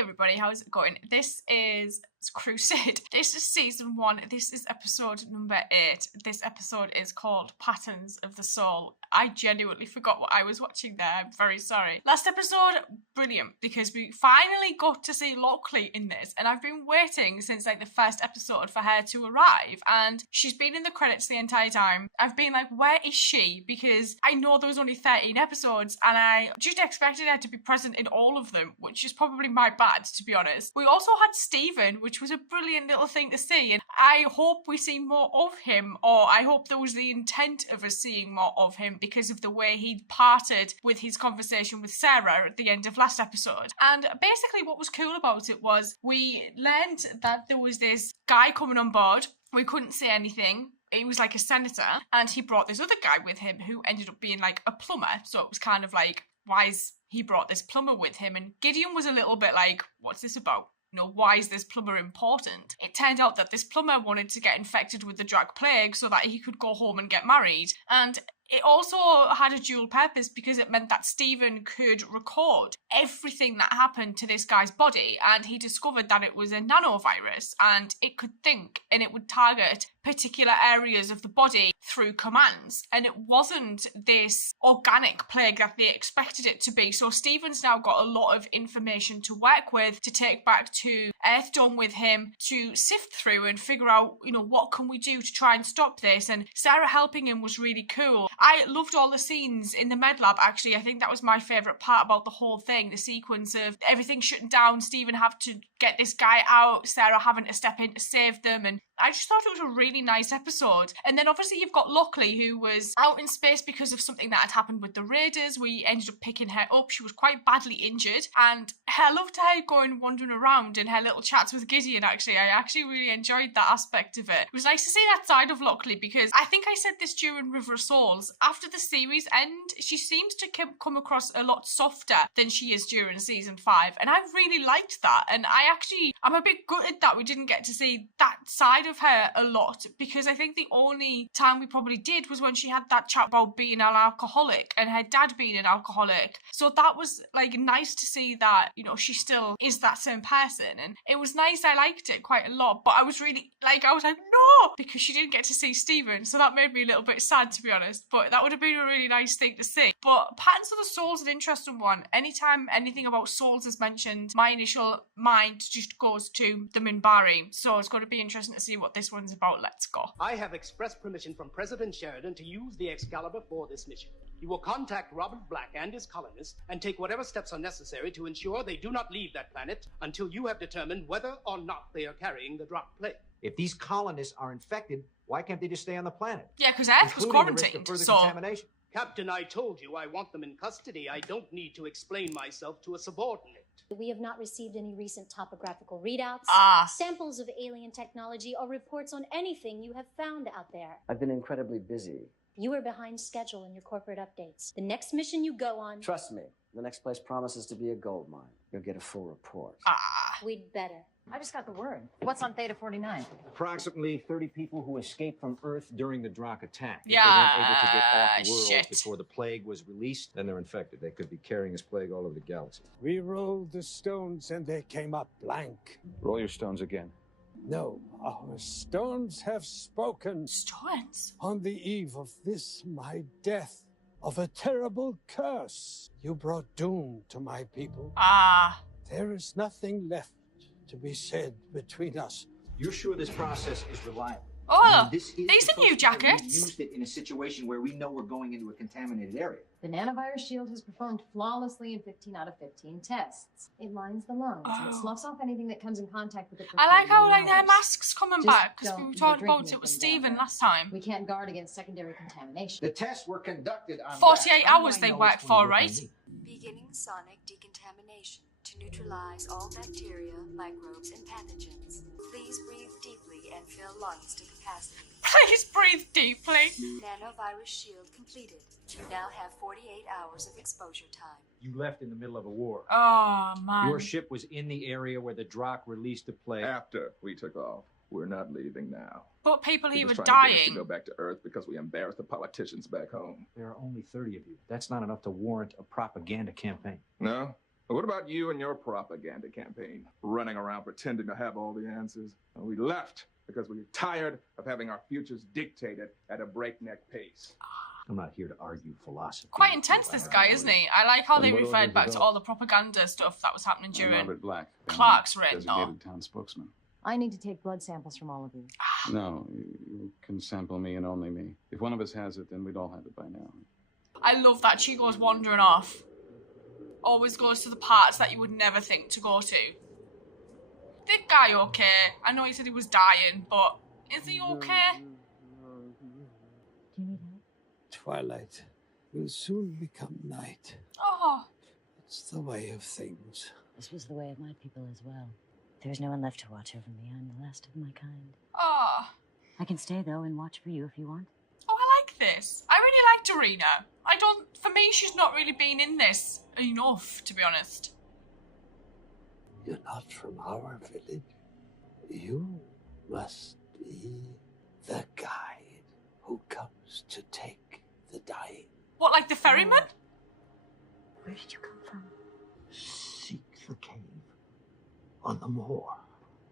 everybody, how's it going? This is Crusade. This is season 1. This is episode number 8. This episode is called Patterns of the Soul. I genuinely forgot what I was watching there. I'm very sorry. Last episode, brilliant, because we finally got to see Lockley in this, and I've been waiting since like the first episode for her to arrive, and she's been in the credits the entire time. I've been like, where is she? Because I know there was only 13 episodes, and I just expected her to be present in all of them, which is probably my bad, to be honest. We also had Stephen, which was a brilliant little thing to see, and I hope we see more of him, or I hope there was the intent of us seeing more of him because of the way he parted with his conversation with Sarah at the end of last episode. And basically what was cool about it was we learned that there was this guy coming on board. We couldn't say anything. He was like a senator, and he brought this other guy with him who ended up being like a plumber. So it was kind of like, why is he brought this plumber with him? And Gideon was a little bit like, what's this about? You know, why is this plumber important? It turned out that this plumber wanted to get infected with the drag plague so that he could go home and get married. And it also had a dual purpose because it meant that Stephen could record everything that happened to this guy's body, and he discovered that it was a nanovirus and it could think and it would target particular areas of the body through commands, and it wasn't this organic plague that they expected it to be. So Stephen's now got a lot of information to work with, to take back to Earthdom with him, to sift through and figure out, you know, what can we do to try and stop this. And Sarah helping him was really cool. I loved all the scenes in the med lab, actually. I think that was my favourite part about the whole thing, the sequence of everything shutting down, Stephen having to get this guy out, Sarah having to step in to save them, and I just thought it was a really nice episode. And then obviously you've got Lockley, who was out in space because of something that had happened with the Raiders. We ended up picking her up. She was quite badly injured, and I loved her going wandering around and her little chats with Gideon, actually. I actually really enjoyed that aspect of it. It was nice to see that side of Lockley, because I think I said this during River of Souls. After the series end, she seems to come across a lot softer than she is during season 5, and I really liked that. And I'm a bit gutted that we didn't get to see that side of her a lot, because I think the only time we probably did was when she had that chat about being an alcoholic and her dad being an alcoholic. So that was like nice to see that, you know, she still is that same person, and it was nice. I liked it quite a lot, but I was like no, because she didn't get to see Stephen, so that made me a little bit sad, to be honest. But that would have been a really nice thing to see. But Patterns of the Soul is an interesting one. Anytime anything about souls is mentioned, my initial mind just goes to the Minbari. So it's going to be interesting to see what this one's about. Let's go. I have express permission from President Sheridan to use the Excalibur for this mission. He will contact Robert Black and his colonists and take whatever steps are necessary to ensure they do not leave that planet until you have determined whether or not they are carrying the drop plague. If these colonists are infected, why can't they just stay on the planet? Yeah, because Earth was quarantined. So Contamination. Captain, I told you I want them in custody. I don't need to explain myself to a subordinate. We have not received any recent topographical readouts, samples of alien technology, or reports on anything you have found out there. I've been incredibly busy. You are behind schedule in your corporate updates. The next mission you go on... Trust me, the next place promises to be a gold mine. You'll get a full report. We'd better. I just got the word. What's on Theta 49? Approximately 30 people who escaped from Earth during the Drak attack. Yeah, if they weren't able to get off the world shit. before the plague was released, then they're infected. They could be carrying this plague all over the galaxy. We rolled the stones and they came up blank. Roll your stones again. No, our stones have spoken. Stones? On the eve of this, my death, of a terrible curse, you brought doom to my people. There is nothing left to be said between us. You're sure this process is reliable? Oh, this is these are new jackets. We used it in a situation where we know we're going into a contaminated area. The nanovirus shield has performed flawlessly in 15 out of 15 tests. It lines the lungs and it sloughs off anything that comes in contact with it. I like how like their masks coming Just back, because we don't were be talking drinking about it with anything Stephen down last time. We can't guard against secondary contamination. The tests were conducted on 48 rats. hours they work for, right? Beginning sonic decontamination to neutralize all bacteria, microbes, and pathogens. Please breathe deeply and fill lungs to capacity. Please breathe deeply. Nanovirus shield completed. You now have 48 hours of exposure time. You left in the middle of a war. Oh, man. Your ship was in the area where the Drak released the plague. After we took off. We're not leaving now. But people here We're were just trying to get us to dying. go back to Earth because we embarrassed the politicians back home. There are only 30 of you. That's not enough to warrant a propaganda campaign. No? What about you and your propaganda campaign? Running around pretending to have all the answers. And we left because we were tired of having our futures dictated at a breakneck pace. I'm not here to argue philosophy. Quite intense, this guy, isn't he? I like how they referred back to all the propaganda stuff that was happening during Robert Black, Clark's reign. designated town spokesman. I need to take blood samples from all of you. No, you can sample me and only me. If one of us has it, then we'd all have it by now. I love that she goes wandering off. Always goes to the parts that you would never think to go to. That guy okay? I know he said he was dying, but is he okay? Do you need help? Twilight will soon become night. Oh. It's the way of things. This was the way of my people as well. There's no one left to watch over me. I'm the last of my kind. Oh. I can stay, though, and watch for you if you want. Oh, I like this. I really liked Arena. For me, she's not really been in this enough, to be honest. You're not from our village. You must be the guide who comes to take the dying. What, like the ferryman? Where did you come from? Seek the cave on the moor.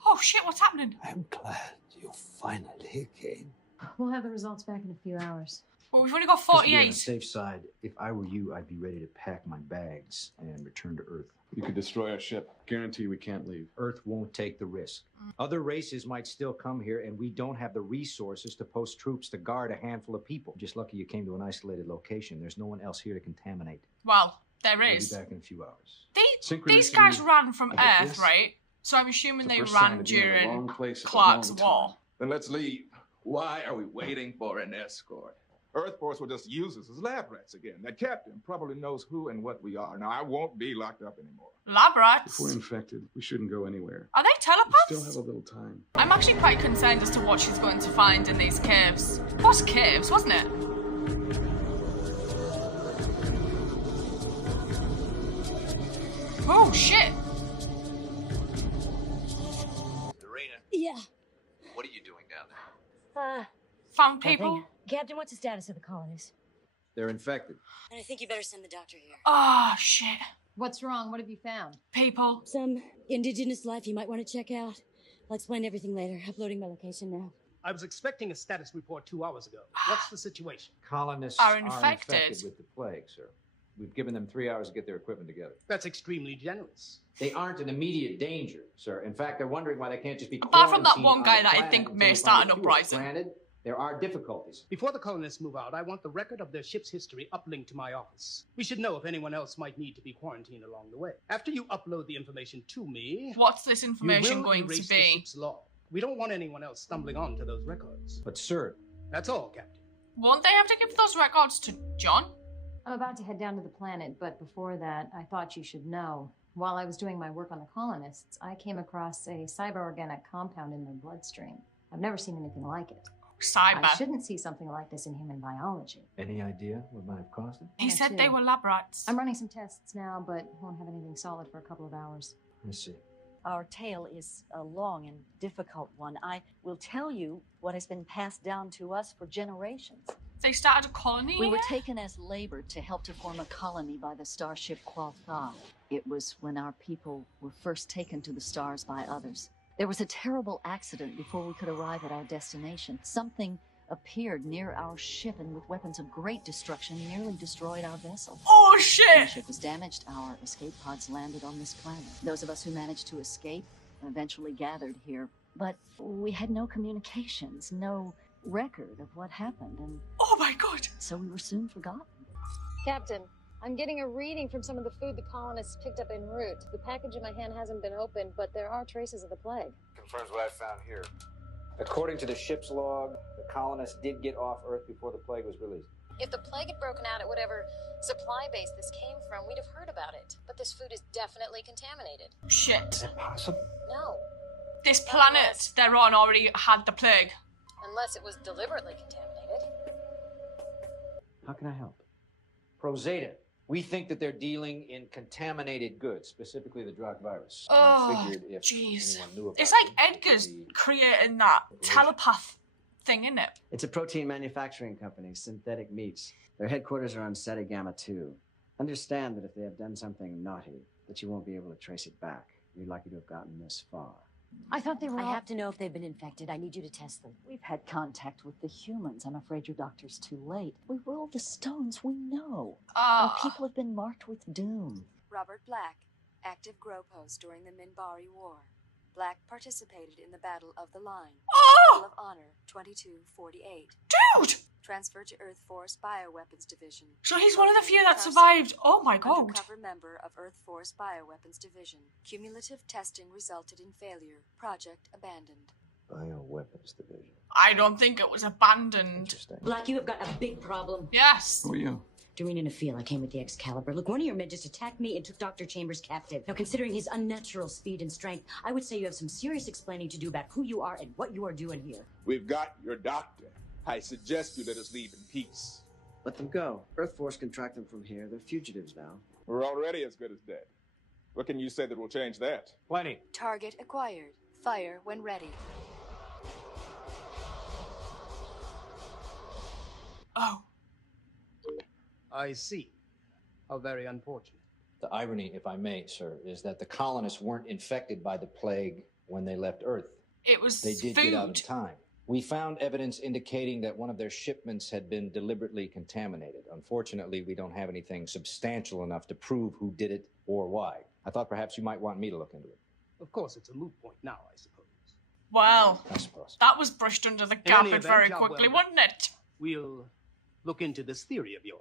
Oh shit, what's happening? I'm glad you finally came. We'll have the results back in a few hours. Well, we've only got Just to be on 48. the safe side, if I were you, I'd be ready to pack my bags and return to Earth. You could destroy our ship. Guarantee we can't leave. Earth won't take the risk. Other races might still come here, and we don't have the resources to post troops to guard a handful of people. Just lucky you came to an isolated location. There's no one else here to contaminate. Well, there is. We'll be back in a few hours. These guys ran from Earth, right? So I'm assuming they ran during Clark's war. Then let's leave. Why are we waiting for an escort? Earth Force will just use us as lab rats again. That captain probably knows who and what we are. Now, I won't be locked up anymore. Lab rats? If we're infected, we shouldn't go anywhere. Are they telepaths? We still have a little time. I'm actually quite concerned as to what she's going to find in these caves. It was caves, wasn't it? Oh, shit. Serena, Yeah. what are you doing down there? Found people? Nothing. Captain, what's the status of the colonies? They're infected. And I think you better send the doctor here. Oh, shit. What's wrong? What have you found? People. Some indigenous life you might want to check out. I'll explain everything later. Uploading my location now. I was expecting a status report 2 hours ago. What's the situation? Colonists Are are infected. infected with the plague, sir. We've given them 3 hours to get their equipment together. That's extremely generous. They aren't in immediate danger, sir. In fact, they're wondering why they can't just be Apart from that quarantined one on guy the that I planet think until may we start find an a cure. uprising. Granted, there are difficulties. Before the colonists move out, I want the record of their ship's history uplinked to my office. We should know if anyone else might need to be quarantined along the way. After you upload the information to me, what's this you information will going to erase the be? ship's log. We don't want anyone else stumbling onto those records. But, sir, That's all, Captain. Won't they have to give those records to John? I'm about to head down to the planet, but before that, I thought you should know. While I was doing my work on the colonists, I came across a cyber-organic compound in their bloodstream. I've never seen anything like it. Cyber. I shouldn't see something like this in human biology. any idea what might have caused it? He said they were lab rats. I'm running some tests now, but won't have anything solid for a couple of hours. I see. Our tale is a long and difficult one. I will tell you what has been passed down to us for generations. They started a colony We were here? taken as labor to help to form a colony by the starship Qualtha. It was when our people were first taken to the stars by others. There was a terrible accident before we could arrive at our destination. Something appeared near our ship and with weapons of great destruction nearly destroyed our vessel. Oh, When the shit! ship was damaged, our escape pods landed on this planet. Those of us who managed to escape eventually gathered here. But we had no communications, no record of what happened, and Oh my god! so we were soon forgotten. Captain, I'm getting a reading from some of the food the colonists picked up en route. The package in my hand hasn't been opened, but there are traces of the plague. Confirms what I found here. According to the ship's log, the colonists did get off Earth before the plague was released. If the plague had broken out at whatever supply base this came from, we'd have heard about it. But this food is definitely contaminated. Shit. Is it possible? No, This planet they're on already had the plague. unless it was deliberately contaminated. How can I help? Prosada. We think that they're dealing in contaminated goods, specifically the drug virus. And I Oh, figured if jeez. anyone knew about It's like it, Edgar's it'd be- creating that telepath thing, isn't it? It's a protein manufacturing company, Synthetic Meats. Their headquarters are on Seti Gamma 2. Understand that if they have done something naughty, that you won't be able to trace it back. You're lucky to have gotten this far. I thought they were I have to know if they've been infected. I need you to test them. We've had contact with the humans. I'm afraid your doctor's too late. We rolled the stones, we know. Our people have been marked with doom. Robert Black, active grow post during the Minbari War. Black participated in the Battle of the Line. Medal of Honor 2248. Dude! Transferred to Earth Force Bioweapons Division. So he's one of the few that survived. Oh my god. Undercover member of Earth Force Bioweapons Division. Cumulative testing resulted in failure. Project abandoned. Bioweapons Division. I don't think it was abandoned. Black, you have got a big problem. Yes. Who are you? Doreen and Afil, I came with the Excalibur. Look, one of your men just attacked me and took Dr. Chambers captive. Now, considering his unnatural speed and strength, I would say you have some serious explaining to do about who you are and what you are doing here. We've got your doctor. I suggest you let us leave in peace. Let them go. Earth Force can track them from here. They're fugitives now. We're already as good as dead. What can you say that will change that? Plenty. Target acquired. Fire when ready. Oh. I see. How very unfortunate. The irony, if I may, sir, is that the colonists weren't infected by the plague when they left Earth. It was They did food. get out in time. We found evidence indicating that one of their shipments had been deliberately contaminated. Unfortunately, we don't have anything substantial enough to prove who did it or why. I thought perhaps you might want me to look into it. Of course, it's a moot point now, I suppose. Well, I suppose. that was brushed under the any carpet event, very job quickly, well done. wasn't it? We'll look into this theory of yours.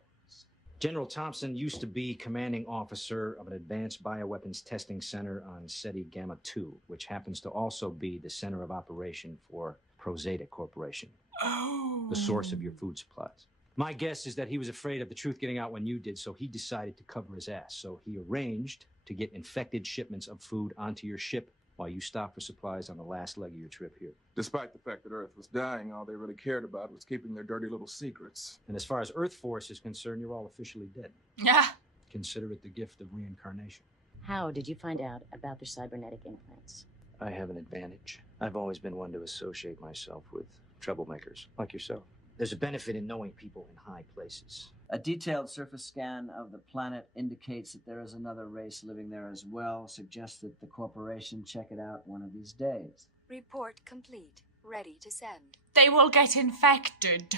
General Thompson used to be commanding officer of an advanced bioweapons testing center on SETI Gamma 2, which happens to also be the center of operation for Crusade Corporation, the source of your food supplies. My guess is that he was afraid of the truth getting out when you did, so he decided to cover his ass. So he arranged to get infected shipments of food onto your ship while you stopped for supplies on the last leg of your trip here. Despite the fact that Earth was dying, all they really cared about was keeping their dirty little secrets. And as far as Earth Force is concerned, you're all officially dead. Yeah. Consider it the gift of reincarnation. How did you find out about their cybernetic implants? I have an advantage. I've always been one to associate myself with troublemakers, like yourself. There's a benefit in knowing people in high places. A detailed surface scan of the planet indicates that there is another race living there as well. Suggests that the corporation check it out one of these days. Report complete. Ready to send. They will get infected.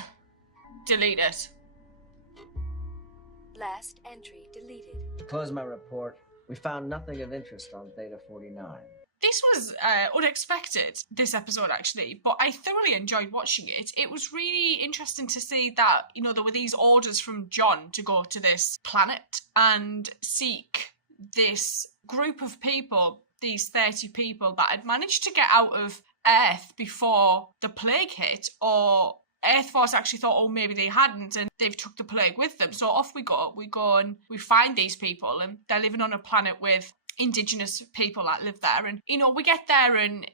Delete it. Last entry deleted. To close my report, we found nothing of interest on Theta 49. This was unexpected, this episode actually, but I thoroughly enjoyed watching it. It was really interesting to see that, you know, there were these orders from John to go to this planet and seek this group of people, these 30 people that had managed to get out of Earth before the plague hit, or Earth Force actually thought, oh, maybe they hadn't, and they've took the plague with them. So off we go. We go and we find these people, and they're living on a planet with indigenous people that live there, and you know, we get there and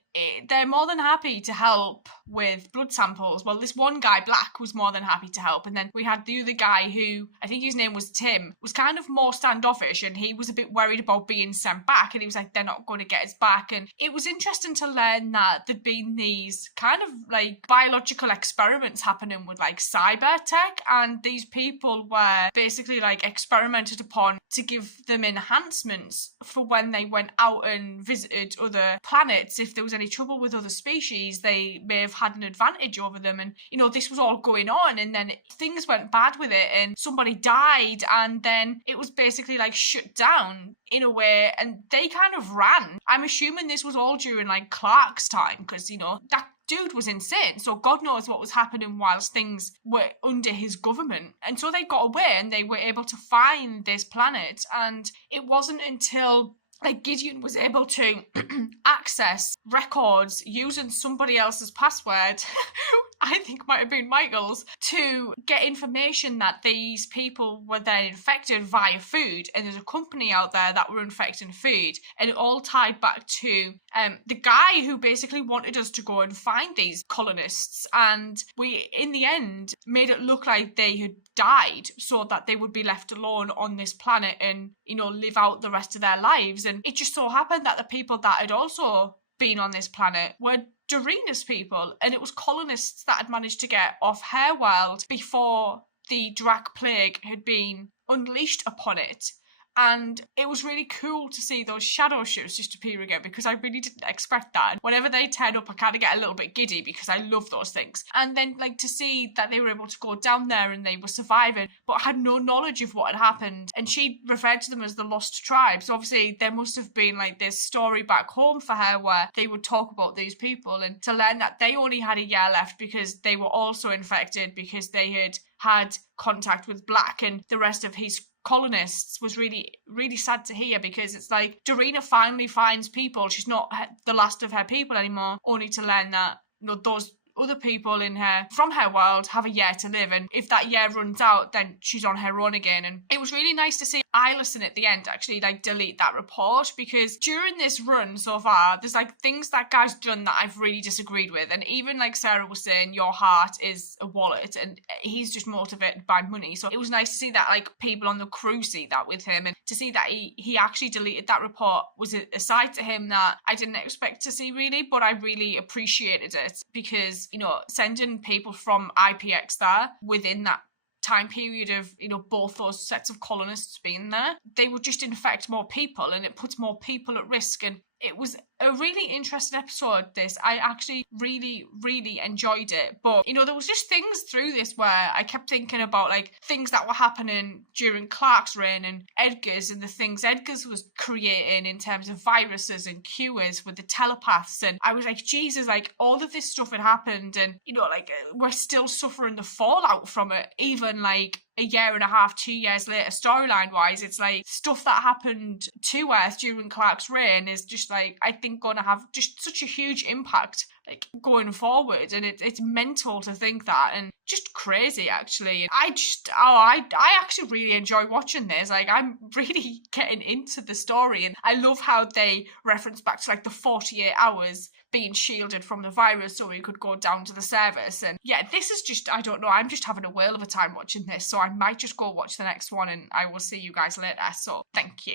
they're more than happy to help with blood samples. Well, this one guy, Black, was more than happy to help, and then we had the other guy who, I think his name was Tim, was kind of more standoffish, and he was a bit worried about being sent back, and he was like, they're not going to get us back. And it was interesting to learn that there'd been these kind of like biological experiments happening with like cyber tech, and these people were basically like experimented upon to give them enhancements for when they went out and visited other planets. If there was any trouble with other species, they may have had an advantage over them. And you know, this was all going on, and then things went bad with it, and somebody died, and then it was basically like shut down in a way, and they kind of ran. I'm assuming this was all during like Clark's time, because you know, that dude was insane, so God knows what was happening whilst things were under his government. And so they got away and they were able to find this planet, and it wasn't until like Gideon was able to access records using somebody else's password, I think might have been Michael's, to get information that these people were then infected via food, and there's a company out there that were infecting food, and it all tied back to the guy who basically wanted us to go and find these colonists, and we in the end made it look like they had died so that they would be left alone on this planet and, you know, live out the rest of their lives. And it just so happened that the people that had also been on this planet were Doreen's people, and it was colonists that had managed to get off her world before the Drac plague had been unleashed upon it. And it was really cool to see those shadow ships just appear again, because I really didn't expect that. And whenever they turn up, I kind of get a little bit giddy because I love those things. And then like to see that they were able to go down there and they were surviving, but had no knowledge of what had happened. And she referred to them as the lost tribes. Obviously, there must have been like this story back home for her where they would talk about these people, and to learn that they only had a year left because they were also infected, because they had contact with Black and the rest of his colonists, was really, really sad to hear, because it's like Dorina finally finds people. She's not the last of her people anymore, only to learn that, you know, those other people from her world have a year to live, and if that year runs out, then she's on her own again. And it was really nice to see Eilison at the end actually like delete that report, because during this run so far, there's like things that guy's done that I've really disagreed with. And even like Sarah was saying, your heart is a wallet, and he's just motivated by money. So it was nice to see that like people on the crew see that with him, and to see that he actually deleted that report was a side to him that I didn't expect to see really, but I really appreciated it, because, you know, sending people from IPX there within that time period of, you know, both those sets of colonists being there, they would just infect more people, and it puts more people at risk. And it was a really interesting episode, this. I actually really, really enjoyed it. But, you know, there was just things through this where I kept thinking about, like, things that were happening during Clark's reign and Edgar's, and the things Edgar's was creating in terms of viruses and cures with the telepaths. And I was like, Jesus, like, all of this stuff had happened, and, you know, like, we're still suffering the fallout from it, even, like, a year and a half, 2 years later, storyline wise. It's like stuff that happened to Earth during Clark's reign is just like, I think, going to have just such a huge impact like going forward. And it's mental to think that, and just crazy actually. I actually really enjoy watching this. Like, I'm really getting into the story, and I love how they reference back to like the 48 hours being shielded from the virus so he could go down to the service. And yeah, this is just, I don't know, I'm just having a whale of a time watching this, so I might just go watch the next one, and I will see you guys later. So thank you.